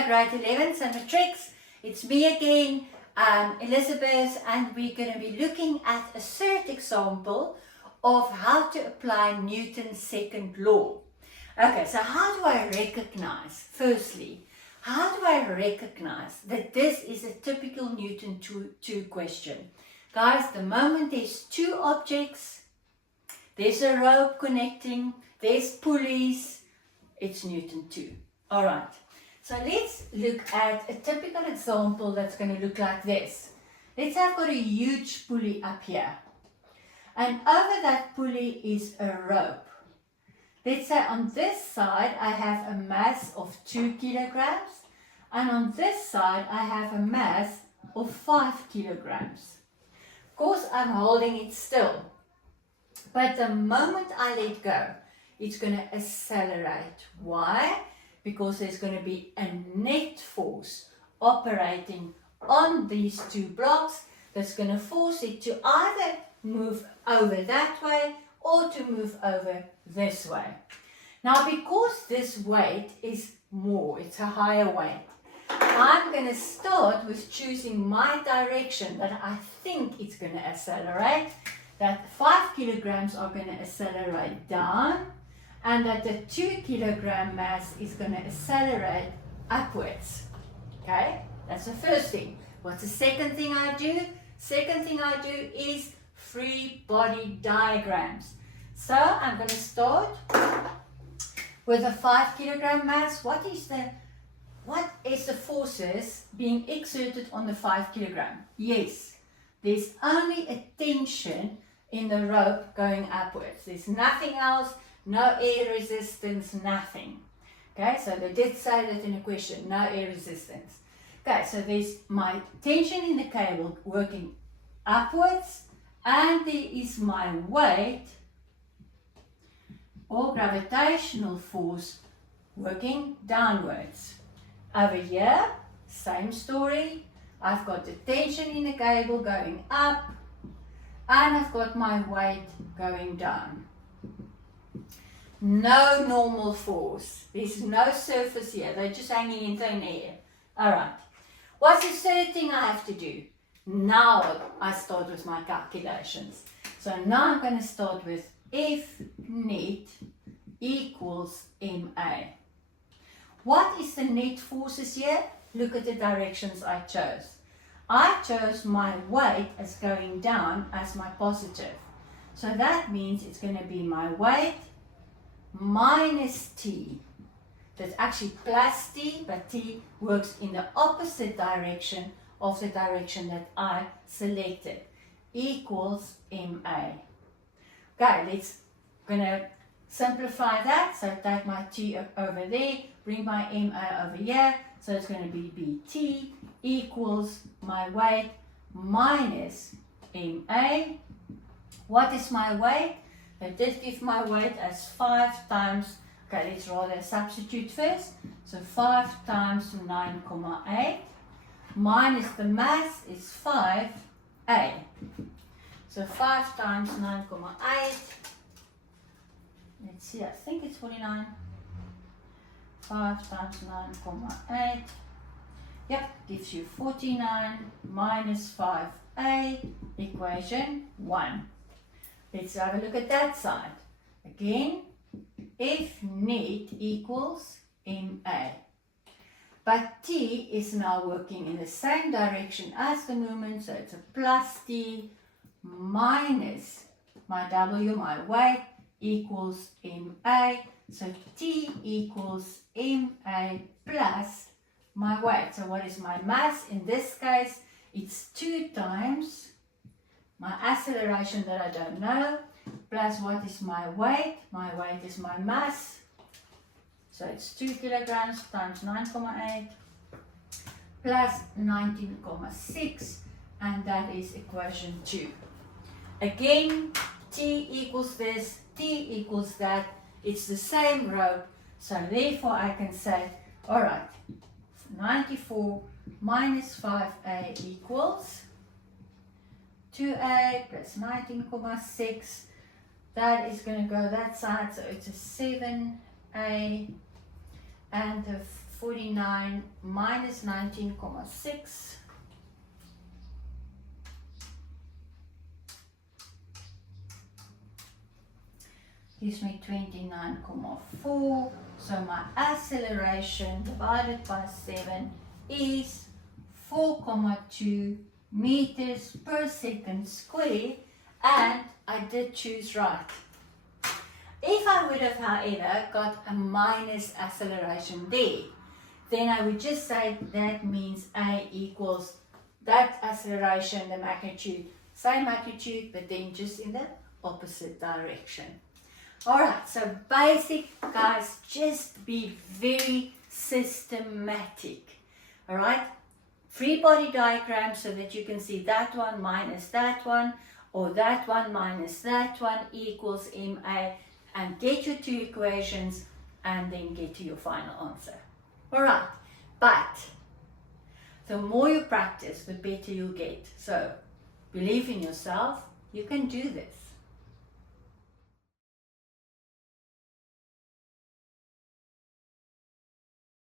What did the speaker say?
Hello grade 11s and matrics, it's me again, Elizabeth, and we're going to be looking at a third example of how to apply Newton's second law. Okay, so how do I recognize, firstly, how do I recognize that this is a typical Newton 2 question? Guys, the moment there's two objects, there's a rope connecting, there's pulleys, it's Newton 2. Alright, so let's look at a typical example that's going to look like this. Let's have got a huge pulley up here. And over that pulley is a rope. Let's say on this side I have a mass of 2 kilograms. And on this side I have a mass of 5 kilograms. Of course I'm holding it still. But the moment I let go, it's going to accelerate. Why? Because there's going to be a net force operating on these two blocks that's going to force it to either move over that way or to move over this way. Now, because this weight is more, it's a higher weight, I'm going to start with choosing my direction that I think it's going to accelerate, that 5 kilograms are going to accelerate down, and that the 2 kilogram mass is going to accelerate upwards. Okay, that's the first thing. What's the second thing I do? Second thing I do is free body diagrams. So I'm going to start with a 5 kilogram mass. What is the forces being exerted on the 5 kilogram? Yes, there's only a tension in the rope going upwards. There's nothing else. No air resistance, nothing. Okay, so they did say that in a question, no air resistance. Okay, so there's my tension in the cable working upwards, and there is my weight or gravitational force working downwards. Over here, same story. I've got the tension in the cable going up, and I've got my weight going down. No normal force. There's no surface here. They're just hanging in thin air. Alright. What's the third thing I have to do? Now I start with my calculations. So now I'm going to start with F net equals MA. What is the net forces here? Look at the directions I chose. I chose my weight as going down as my positive. So that means it's going to be my weight minus T. That's actually plus T, but T works in the opposite direction of the direction that I selected, equals MA. Okay, let's gonna simplify that. So take my T over there, bring my MA over here. So it's going to be BT equals my weight minus MA. What is my weight? They did give my weight as 5 times, okay, let's rather substitute first. So 5 times 9,8 minus the mass is 5A. So 5 times 9,8, let's see, I think it's 49. 5 times 9,8, yep, gives you 49 minus 5A, equation 1. Let's have a look at that side. Again, F net equals MA. But T is now working in the same direction as the movement, so it's a plus T minus my W, my weight, equals MA. So T equals MA plus my weight. So what is my mass? In this case, it's 2 times my acceleration that I don't know, plus what is my weight? My weight is my mass. So it's 2 kilograms times 9,8 plus 19,6, and that is equation 2. Again, T equals this, T equals that. It's the same rope, so therefore I can say, alright, 94 minus 5A equals 2A plus 19,6. That is going to go that side, so it's a 7A, and the 49 minus 19,6 gives me 29,4. So my acceleration divided by 7 is 4,2 meters per second square, and I did choose right. If I would have, however, got a minus acceleration there, then I would just say that means A equals that acceleration, the magnitude, same magnitude, but then just in the opposite direction. Alright, so basic, guys, just be very systematic. Alright, free body diagram so that you can see that one minus that one, or that one minus that one equals MA, and get your two equations and then get to your final answer. Alright, but the more you practice, the better you'll get. So believe in yourself, you can do this.